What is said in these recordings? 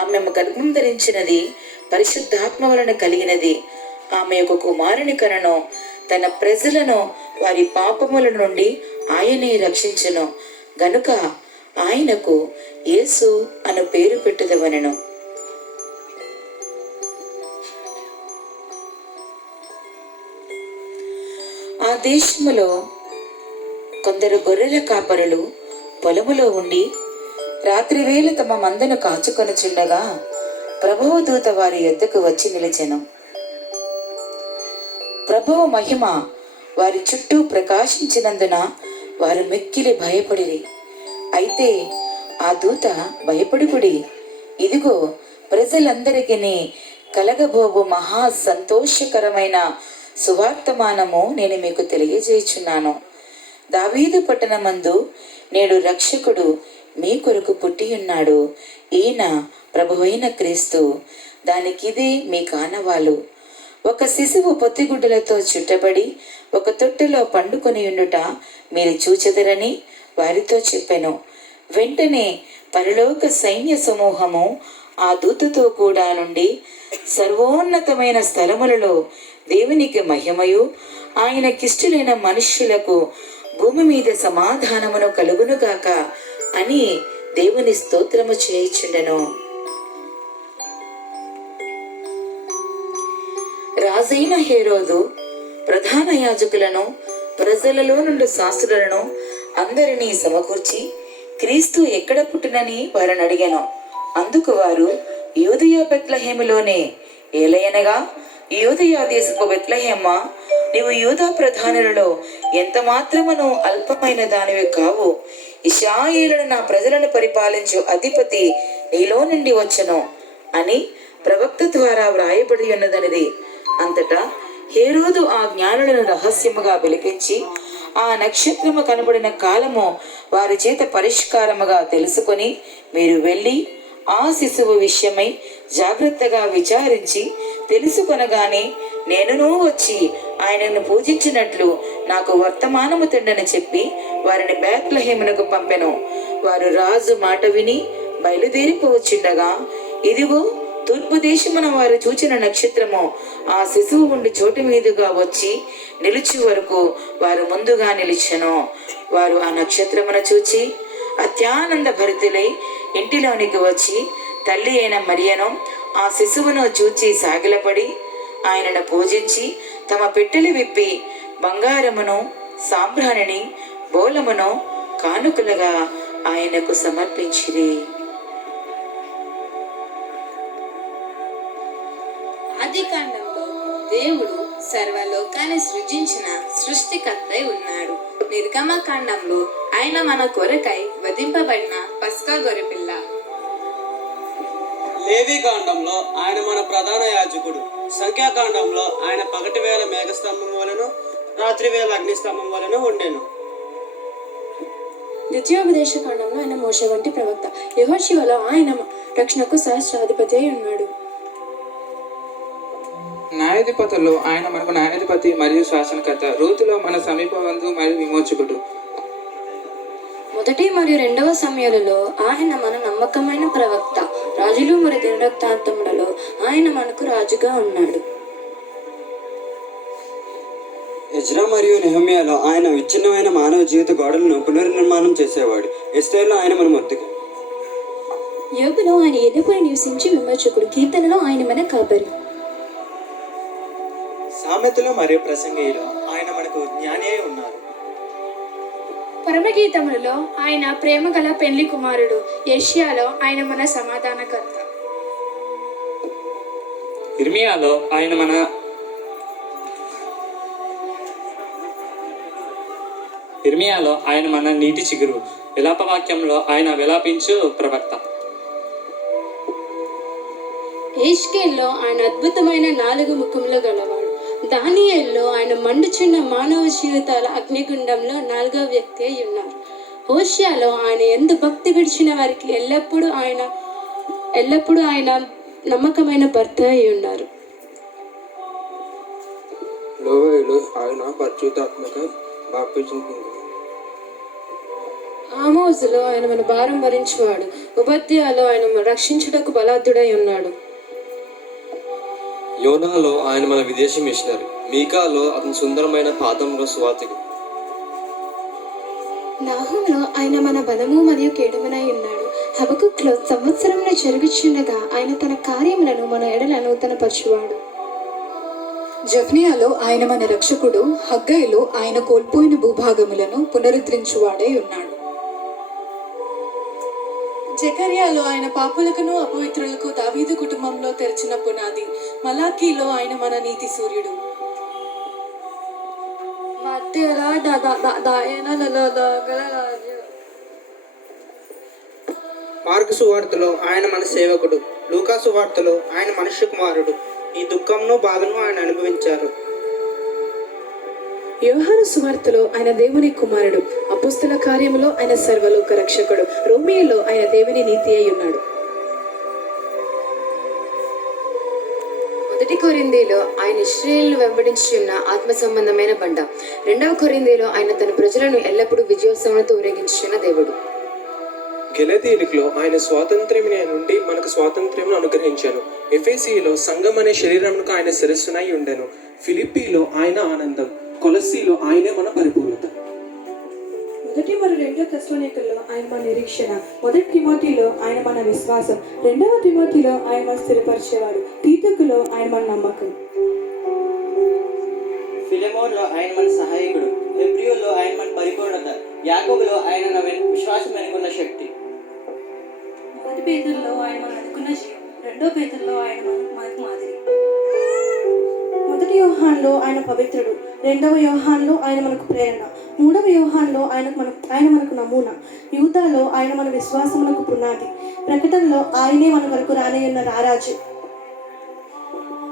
ఆమె గర్భం ధరించినది పరిశుద్ధాత్మ వలన కలిగినది. ఆమె ఒక కుమారుని కనను, తన ప్రజలను వారి పాపముల నుండి ఆయనే రక్షించును. గనుక ఆయనకు యేసు అను పేరు పెట్టుదవనెను. ఆ దేశములో కొందరు గొర్రెల కాపరులు పొలములో ఉండి రాత్రి వేళ తమ మందను కాచుకొనుచుండగా ప్రభువు దూత వారి యొద్దకు వచ్చి నిలిచెను. ప్రభువు మహిమ వారి చుట్టూ ప్రకాశించినందున వారు మిక్కిలి భయపడిరి. అయితే ఆ దూత, భయపడుకుడి, ఇదిగో ప్రజలందరికీ కలగబోవు మహా సంతోషకరమైన సువార్తమానము నేను మీకు తెలియజేయుచున్నాను. దావీదు పట్టణమందు నేడు రక్షకుడు మీ కొరకు పుట్టియున్నాడు. ఈయన ప్రభువైన క్రీస్తు. దానికిదే మీ కానవాలు. ఒక శిశువు పొత్తిగుడ్డలతో చుట్టబడి ఒక తొట్టెలో పండుకొని ఉండుట మీరు చూచెదరని వారితో చెప్పెను. వెంటనే పరలోక సైన్య సమూహము ఆ దూతతో కూడా నుండి సర్వోన్నతమైన స్థలములలో దేవునికి మహిమయు ఆయనకిష్టులైన మనుష్యులకు భూమి మీద సమాధానమును కలుగునుగాక అని దేవుని స్తోత్రము చేయుచుండెను. రాజైన హేరోదు ప్రధాన యాజకులను, ప్రజలలో నుండి శాస్త్రులను అందరినీ సమకూర్చి క్రీస్తు ఎక్కడ పుట్టినని వారిని అడిగాను. అందుకు వారు, యూదయ బెత్లెహేములోనే. ఏలయనగా, యూదయ దేశపు బెత్లెహేమా, నీవు యూదా ప్రధానులలో ఎంత మాత్రమును అల్పమైన దానివి కావు. ఇశ్రాయేలును నా ప్రజలను పరిపాలించు అధిపతి నీలో నుండి వచ్చెను అని ప్రవక్త ద్వారా వ్రాయబడి ఉన్నదనిది. అంతటా హేరోదు ఆ జ్ఞానులను రహస్యముగా పిలిపించి ఆ నక్షత్రము కనబడిన కాలము వారి చేత పరిష్కారముగా తెలుసుకొని, మీరు వెళ్ళి ఆ శిశువు విషయమై జాగ్రత్తగా విచారించి తెలుసుకొనగానే నేనును వచ్చి ఆయనను పూజించినట్లు నాకు వర్తమానము తిండని చెప్పి వారిని బెత్లెహేమునకు పంపెను. వారు రాజు మాట విని బయలుదేరిపోవచ్చుండగా, ఇదిగో తూర్పు దేశమున వారు చూచిన నక్షత్రము ఆ శిశువు ఉండి చోటు మీదుగా వచ్చి నిలిచి వరకు వారు ముందుగా నిలిచెను. వారు ఆ నక్షత్రమును చూచి అత్యానంద భరితులై ఇంటిలోనికి వచ్చి తల్లి అయిన మరియను ఆ శిశువును చూచి సాగిలపడి ఆయనను పూజించి తమ పెట్టెలు విప్పి బంగారమును, సాంబ్రాణిని, బోలమును కానుకలుగా ఆయనకు సమర్పించిరి. ఆదికాండంలో దేవుడు సర్వలోకాన్ని సృజించిన సృష్టికర్తై ఉన్నాడు. నిర్గమకాండంలో ఆయన మన కొరకై వధింపబడిన పస్కా గొర్రెపిల్ల. లేవీకాండంలో ఆయన మన ప్రధాన యాజకుడు. సంఖ్యాకాండంలో ఆయన పగటి వేళ మేఘస్తంభం వలన, రాత్రి వేళ అగ్నిస్తంభం వలన ఉండెను. ద్వితీయోపదేశ కాండంలో ఆయన మోషే వంటి ప్రవక్త. యెహోషువలో ఆయన రక్షణకు సహస్రాధిపతి అయి ఉన్నాడు. న్యాయాధిపతుల్లో ఆయన మనకు న్యాయాధిపతి మరియు శాసనకర్త. రూతులో మన సమీప బంధువు మరియు విమోచకుడు. మొదటి మరియు రెండవ సమయాలలో ఆయన మన నమ్మకమైన ప్రవక్త. రాజులు మరియు దినవృత్తాంతములలో ఆయన మనకు రాజుగా ఉన్నాడు. ఎజ్రా మరియు నెహెమ్యాలో ఆయన విచ్ఛిన్నమైన మానవ జీవిత గోడలను పునర్నిర్మాణం చేసేవాడు. ఎస్తేర్లో ఆయన మన మొత్తుగా. యోగులో ఆయన ఎదుపై నివసించి విమోచకుడు. కీర్తనలో ఆయన మన కాపరి. సామెతలు మరియు ప్రసంగిలో ఆయన మనకు జ్ఞాని అయి ఉన్నారు. పరమగీతములలో ఆయన ప్రేమ గల పెండ్లి కుమారుడు. యెషయాలో ఆయన మన సమాధానకర్త. ఇర్మియాలో ఆయన మన నీతి చిగురు. విలాపవాక్యంలో ఆయన విలాపించు ప్రవక్త. ఏష్కేల్లో ఆయన అద్భుతమైన 4 ముఖములు గలవాడు. దానియేల్లో ఆయన మండుచున్న మానవ జీవితాల అగ్నిగుండంలో 4వ వ్యక్తి అయి ఉన్నారు. హోషేయలో ఆయన ఎందు భక్తి విడిచిన వారికి ఎల్లప్పుడూ ఆయన నమ్మకమైన భర్త అయి ఉన్నారు. లోయలో ఆయన పరిశుద్ధాత్మక బాప్తిజం పొందారు. ఆమోజులో ఆయన మన భారం భరించువాడు. ఉపాధ్యాయులో ఆయన మన రక్షించుటకు బలాఢ్యుడై ఉన్నాడు. యోనాలో ఆయన మన విదేశీ మిషనరీ. మీకాలో అతని సుందరమైన పాదంలో సువార్తికుడు. నాహంలో ఆయన మన బలము మరియు కేడమునై ఉన్నాడు. హబకుక్లో సంవత్సరంలో జరుగుచుండగా ఆయన తన కార్యములను మన ఎడల నూతనపరచువాడు. జఫ్నియాలో ఆయన మన రక్షకుడు. హగ్గయిలో ఆయన కోల్పోయిన భూభాగములను పునరుద్ధరించువాడై ఉన్నాడు. జకర్యాలో ఆయన పాపులకును అపవిత్రులకు దావీదు కుటుంబంలో తెరిచిన పునాది. మలాకీలో ఆయన మన నీతి సూర్యుడు. మార్కు సువార్తలో ఆయన మన సేవకుడు. లూకా సువార్తలో ఆయన మనుష్య కుమారుడు. ఈ దుఃఖంను బాధను ఆయన అనుభవించారు. యోహాను సువార్తలో ఆయన దేవుని కుమారుడు. అపోస్తల కార్యములో ఆయన సర్వలోక రక్షకుడు. రోమియోలో ఆయన దేవుని నీతి అయి ఉన్నాడు. మొదటి కొరింథీలో ఆయన ఇశ్రాయేలును వెంబడించుచున్న ఆత్మ సంబంధమైన బండ. రెండవ కొరింథీలో ఆయన తన ప్రజలను ఎల్లప్పుడూ విజయోత్సవంతో ఊరేగించుచున్న దేవుడు. గెలతీయులో ఆయన స్వాతంత్ర్యమునే నుండి మనకు స్వాతంత్ర్యమును అనుగ్రహించాను. ఎఫెసీలో సంఘం అనే శరీరమునకు ఆయన శిరస్సునై ఉండెను. ఫిలిప్పీలో ఆయన ఆనందం. కొలస్సీలో ఆయనే మన పరిపూర్ణత. మొదటి మరియు రెండో తెస్సలోనికల్లో ఆయన మన నిరీక్షణ. మొదటి తిమోతిలో ఆయన మన విశ్వాసం. రెండవ తిమోతిలో ఆయన మన స్థిరపరిచేవాడు. తీతుకులో ఆయన మన నమ్మకం. ఫిలెమోన్లో ఆయన మన సహాయకుడు. హెబ్రియుల్లో ఆయన మన పరిపూర్ణత. యాకోబులో ఆయన విశ్వాసం వెనుకున్న శక్తి. మొదటి పేతుల్లో ఆయన మన అనుకున్న జీవం. రెండో పేతుల్లో ఆయన మనకు మాదిరి. మొదటి యోహాన్లో ఆయన పవిత్రుడు. రెండవ యోహాన్లో ఆయన మనకు ప్రేరణ. మూడవ యోహాన్లో ఆయన మనకు నమూనా. యూదాలో ఆయన మన విశ్వాసమునకు పునాది. ప్రకటనలో ఆయనే మన వరకు రానయ్యున్న రారాజు.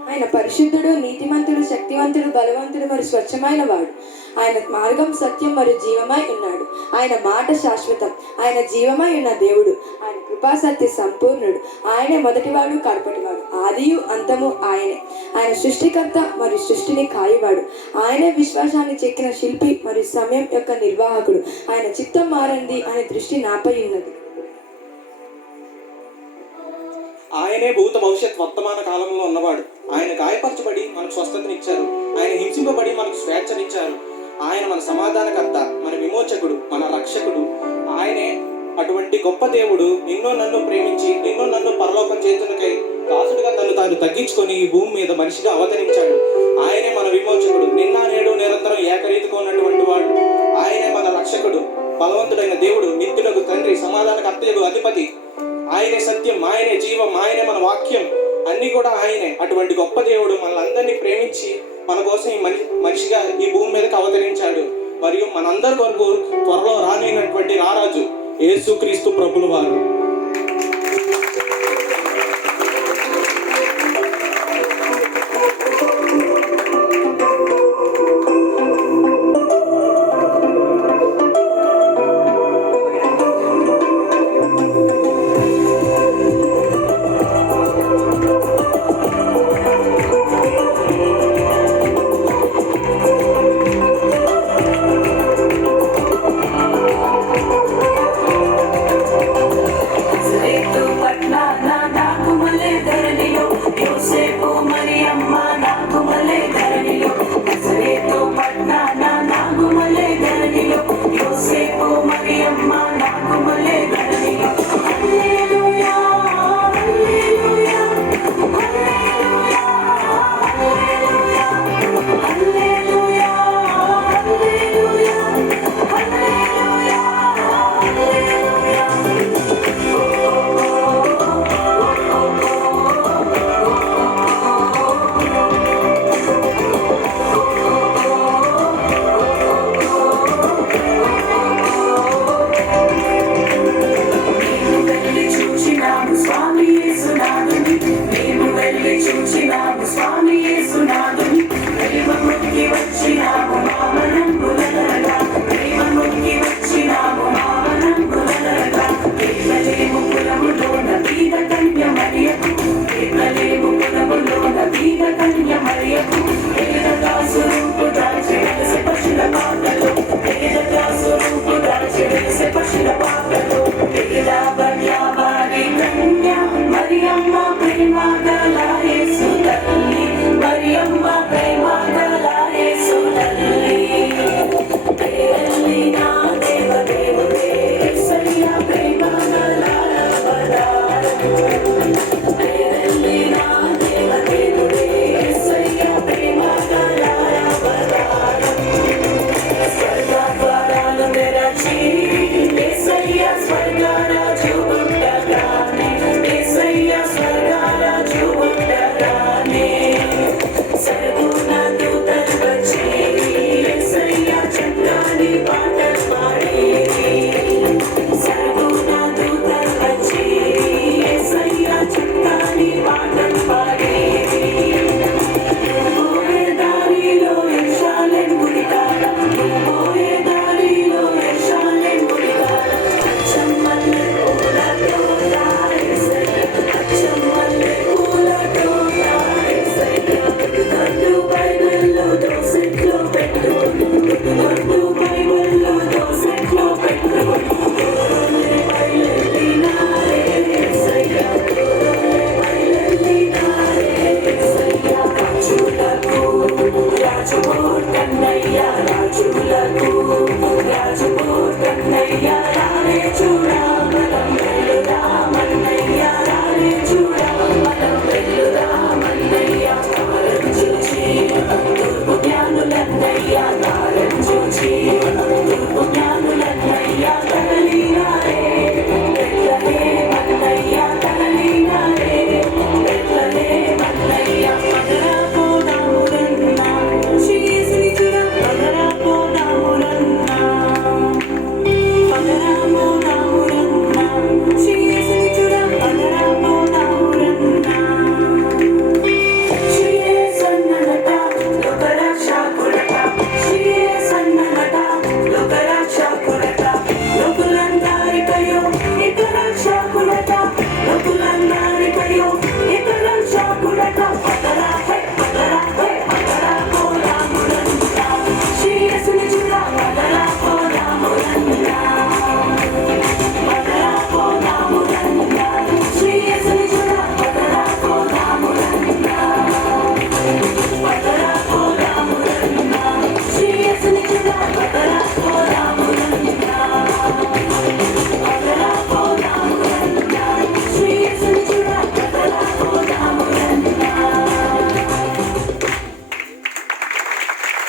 ఆయన పరిశుద్ధుడు, నీతిమంతుడు, శక్తివంతుడు, బలవంతుడు మరియు స్వచ్ఛమైన వాడు. ఆయన మార్గం, సత్యం మరియు జీవమై ఉన్నాడు. ఆయన మాట శాశ్వతం. ఆయన జీవమై ఉన్న దేవుడు. ఆయన కృపాసత్య సంపూర్ణుడు. ఆయనే మొదటివాడు, కడపటివాడు, ఆదియు అంతము ఆయనే. ఆయన సృష్టికర్త మరియు సృష్టిని కాయువాడు. ఆయనే విశ్వాసాన్ని చెక్కిన శిల్పి మరియు సమయం యొక్క నిర్వాహకుడు. ఆయన చిత్తం మారంది, ఆయన దృష్టి నాపై ఉన్నది. ఆయనే భూత భవిష్యత్ వర్తమాన కాలంలో ఉన్నవాడు. ఆయన గాయపరచబడి మనకు స్వస్థతనిచ్చారు. ఆయన హింసింపబడి మనకు స్వేచ్ఛనిచ్చారు. ఆయన మన సమాధానకర్త, మన విమోచకుడు, మన రక్షకుడు. ఆయనే అటువంటి గొప్ప దేవుడు నిన్నో నన్ను ప్రేమించి నిన్నో నన్ను పరలోకం చేతునకై దాసుడిగా తాను తగ్గించుకొని ఈ భూమి మీద మనిషిగా అవతరించాడు. ఆయనే మన విమోచకుడు, నిన్న నేడు నిరంతరం ఏకరీతిగా ఉన్నటువంటి వాడు. ఆయనే మన రక్షకుడు, బలవంతుడైన దేవుడు, నిత్యులకు తండ్రి, సమాధానకర్తయుడు, అధిపతి. ఆయనే సత్యం, ఆయనే జీవం, ఆయనే మన వాక్యం, అన్నీ కూడా ఆయనే. అటువంటి గొప్ప దేవుడు మనల్ని ప్రేమించి మన కోసం ఈ మనిషిగా ఈ భూమి మీదకి అవతరించాడు. మరియు మనందరి కొరకు త్వరలో రానైనటువంటి రారాజు యేసుక్రీస్తు ప్రభుల వారు. మరియమ్మ ప్రేమ గల యేసు తల్లి, మరియమ్మ ప్రేమ గల యేసు తల్లి, పేరెళ్ళిన దేవదేవుడే యేసయ్య ప్రేమ గల అవతారము.